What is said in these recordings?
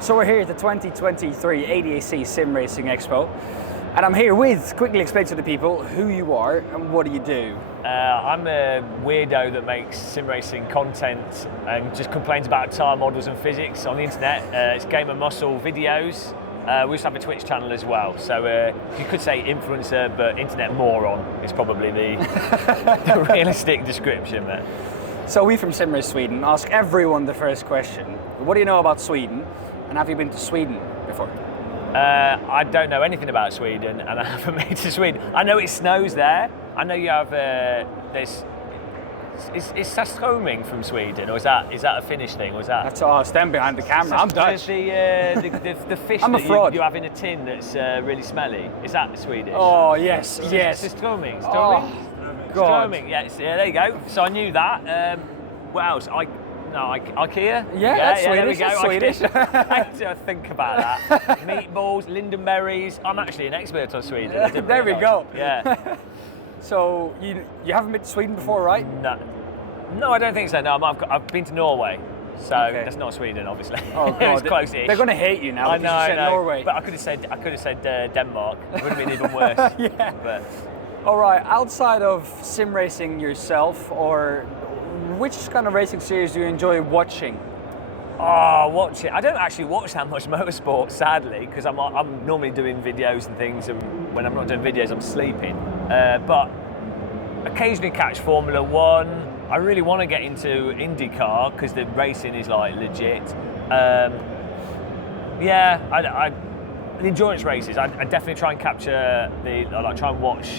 So we're here at the 2023 ADAC Sim Racing Expo, and I'm here with, quickly explain to the people who you are and what do you do? I'm a weirdo that makes sim racing content and just complains about tire models and physics on the internet. It's Gamermuscle videos. We also have a Twitch channel as well, so you could say influencer, but internet moron is probably the realistic description there. So we from SIMRACE Sweden ask everyone the first question. What do you know about Sweden? And have you been to Sweden before? I don't know anything about Sweden, and I haven't been to Sweden. I know it snows there. I know you have this. Is Saströming from Sweden, or is that a Finnish thing? Or is that? That's all. Stand behind the camera. I'm Dutch. The fish I'm a that fraud. you have in a tin that's really smelly. Is that Swedish? Oh yes, yes. Saströming. Oh, God. Saströming. Yes. Yeah. There you go. So I knew that. What else? IKEA? Yeah, that's there we Swedish. go. That's Swedish. I had to think about that. Meatballs, lingonberries. I'm actually an expert on Sweden. I didn't There we realise. go. Yeah. So you haven't been to Sweden before, right? No, I don't think so. No, I've been to Norway. So Okay. that's not Sweden, obviously. Oh God, It's close-ish. They're going to hate you now I because know, you said Norway. But I could have said Denmark. It would have been even worse. Yeah. But All right, outside of sim racing yourself, or which kind of racing series do you enjoy watching? watch it. I don't actually watch that much motorsport, sadly, because I'm normally doing videos and things, and when I'm not doing videos, I'm sleeping. But occasionally catch Formula One. I really want to get into IndyCar because the racing is like legit. I the endurance races. I definitely try and capture try and watch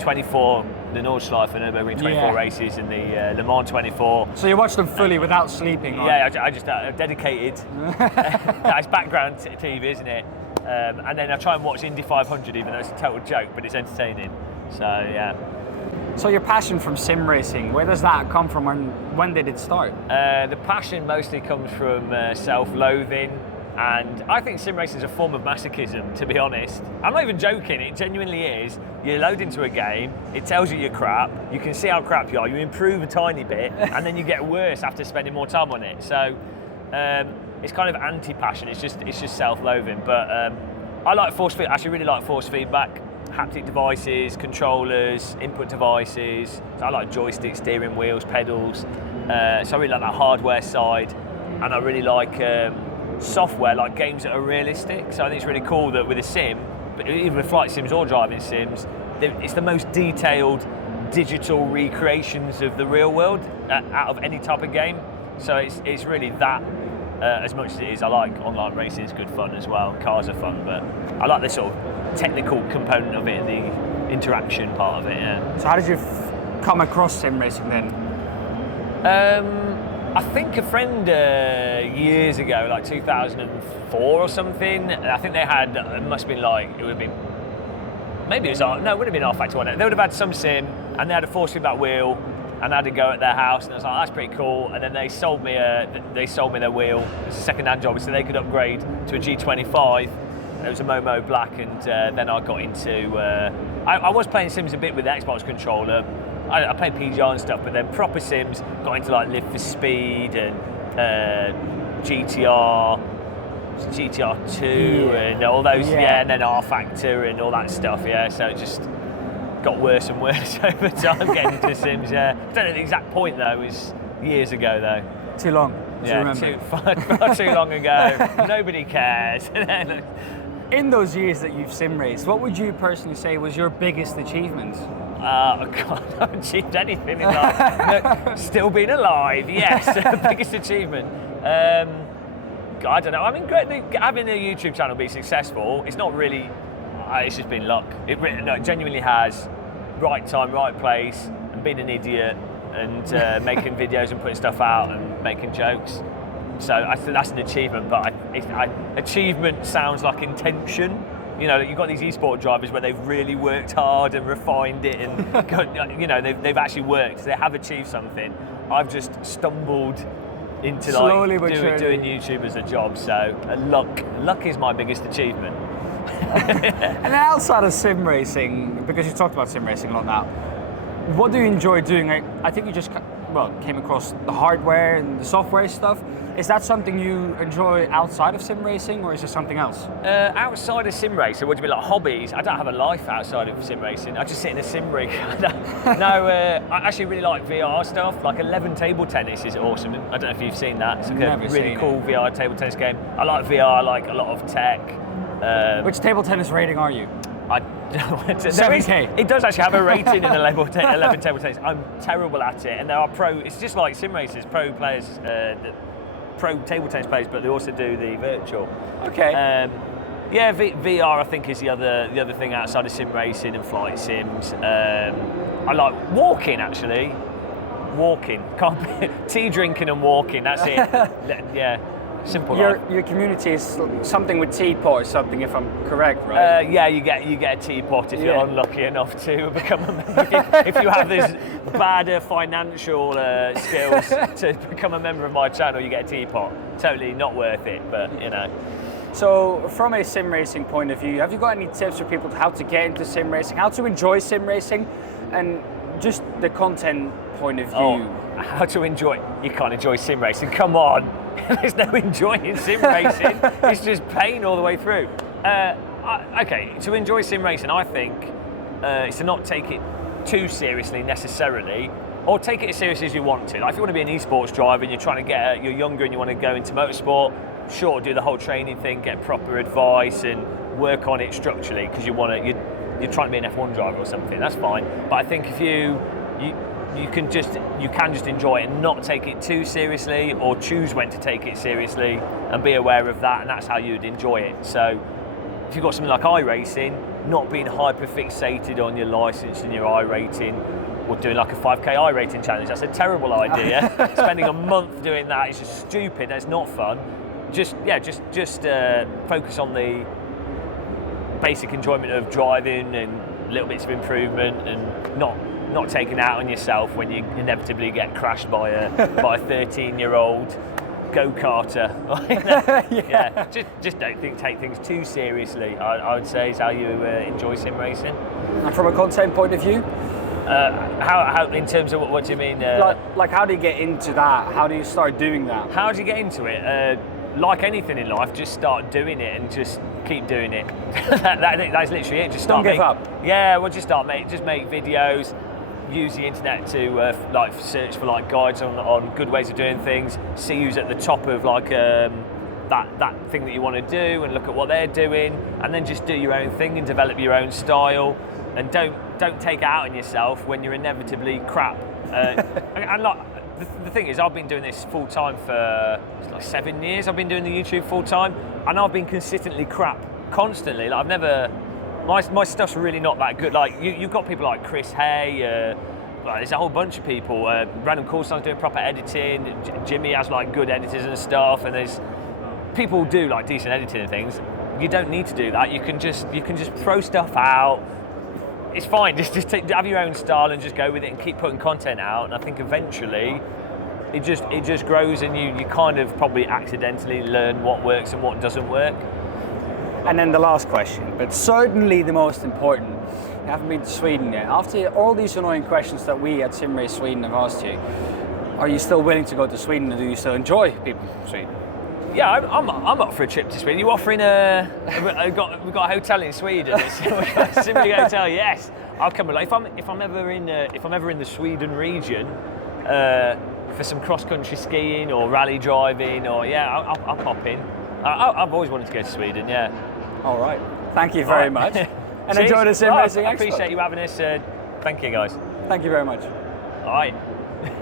24, the Nordschleife and Nürburgring 24 races and the Le Mans 24. So you watch them fully without sleeping? Yeah, I just dedicated. It's background TV, isn't it? And then I try and watch Indy 500, even though it's a total joke, but it's entertaining. So yeah. So your passion from sim racing, where does that come from, and when did it start? The passion mostly comes from self-loathing, and I think sim racing is a form of masochism, to be honest. I'm not even joking, it genuinely is. You load into a game, it tells you you're crap, you can see how crap you are, you improve a tiny bit, and then you get worse after spending more time on it. So it's kind of anti-passion, it's just self-loathing. But I like actually really like force feedback. Haptic devices, controllers, input devices. So I like joysticks, steering wheels, pedals. So I really like that hardware side, and I really like software, like games that are realistic. So I think it's really cool that with a sim, but even with flight sims or driving sims, it's the most detailed digital recreations of the real world out of any type of game. So it's really that. As much as it is, I like online racing, it's good fun as well. Cars are fun, but I like the sort of technical component of it, the interaction part of it, yeah. So how did you come across sim racing then? I think a friend years ago, like 2004 or something, I think they had, it must have been like, it would have been, maybe it was, no, it would have been R-Factor 1. They would have had some sim, and they had a force feedback wheel, and I had to go at their house, and I was like, that's pretty cool. And then they sold me their wheel. It's a second-hand job, so they could upgrade to a G25. It was a Momo Black, and then I got into. I was playing Sims a bit with the Xbox controller. I played PGR and stuff, but then proper Sims got into like Live for Speed and GTR2 and all those, and then R-Factor and all that stuff. Yeah, so it just got worse and worse over time getting into Sims. Yeah, I don't know the exact point though. It was years ago though. Too long. Yeah, far too long ago. Nobody cares. In those years that you've sim raced, what would you personally say was your biggest achievement? God, I haven't achieved anything in life. No, still being alive, yes, biggest achievement. I don't know. I mean, having a YouTube channel be successful, it's not really. It's just been luck. It genuinely has. Right time, right place, and being an idiot and making videos and putting stuff out and making jokes. So I think that's an achievement, but achievement sounds like intention. You know, you've got these esport drivers where they've really worked hard and refined it, and you know, they've actually worked. They have achieved something. I've just stumbled into doing YouTube as a job. So luck is my biggest achievement. And outside of sim racing, because you talked about sim racing a lot now, what do you enjoy doing? I think you just came across the hardware and the software stuff. Is that something you enjoy outside of sim racing, or is it something else? Outside of sim racing, what do you mean, like hobbies? I don't have a life outside of sim racing. I just sit in a sim rig. No, I actually really like VR stuff. Like 11 table tennis is awesome. I don't know if you've seen that. It's like a really cool VR table tennis game. I like VR, I like a lot of tech. Which table tennis rating are you? I don't. 7K. It does actually have a rating in 11 table tennis. I'm terrible at it, and there are pro. It's just like sim racers, pro players, pro table tennis players, but they also do the virtual. Okay. Yeah, VR I think is the other thing outside of sim racing and flight sims. I like walking actually. Walking, tea drinking and walking. That's it. Yeah. Simple. Your community is something with teapot or something, if I'm correct, right? Yeah, you get a teapot if you're unlucky enough to become a member. If you have this bad financial skills to become a member of my channel, you get a teapot. Totally not worth it, but you know. So, from a sim racing point of view, have you got any tips for people how to get into sim racing, how to enjoy sim racing, and just the content point of view? Oh, how to enjoy? You can't enjoy sim racing. Come on. There's no enjoying sim racing. It's just pain all the way through. Okay, to enjoy sim racing, I think is to not take it too seriously necessarily, or take it as seriously as you want to. Like if you want to be an esports driver and you're trying to get, you're younger and you want to go into motorsport, sure, do the whole training thing, get proper advice and work on it structurally because you're trying to be an F1 driver or something. That's fine. But I think if you can just enjoy it and not take it too seriously, or choose when to take it seriously and be aware of that, and that's how you'd enjoy it. So if you've got something like iRacing, not being hyper fixated on your license and your iRating, or doing like a 5k iRating challenge, that's a terrible idea. Spending a month doing that is just stupid, that's not fun. Just focus on the basic enjoyment of driving and little bits of improvement, and not taking out on yourself when you inevitably get crashed by a 13-year-old go-karter. Just don't take things too seriously, I would say, is how you enjoy sim racing. And from a content point of view? How in terms of what do you mean? Like how do you get into that? How do you start doing that? How do you get into it? Like anything in life, just start doing it and just keep doing it. That's literally it. Just start. Don't give up. Yeah, well, just make videos. Use the internet to like search for like guides on good ways of doing things. See who's at the top of like that thing that you want to do, and look at what they're doing, and then just do your own thing and develop your own style. And don't take it out on yourself when you're inevitably crap. And like the thing is, I've been doing this full time for like 7 years. I've been doing the YouTube full time, and I've been consistently crap, constantly. Like I've never. My stuff's really not that good. Like you've got people like Chris Hay, there's a whole bunch of people. Random Coolson's doing proper editing. Jimmy has like good editors and stuff, and there's people who do like decent editing and things. You don't need to do that. You can just throw stuff out. It's fine. Just have your own style and just go with it and keep putting content out. And I think eventually it just grows, and you kind of probably accidentally learn what works and what doesn't work. And then the last question, but certainly the most important. You haven't been to Sweden yet. After all these annoying questions that we at SimRace Sweden have asked you, are you still willing to go to Sweden, and do you still enjoy people from Sweden? Yeah, I'm up for a trip to Sweden. You offering we've got a hotel in Sweden. We've got a Simulate hotel. Yes, I'll come along. If I'm ever in the Sweden region for some cross country skiing or rally driving, or I'll pop in. I've always wanted to go to Sweden. Yeah. All right. Thank you very much. And enjoy the Sim Racing Expo. I appreciate you having us. Thank you, guys. Thank you very much. All right.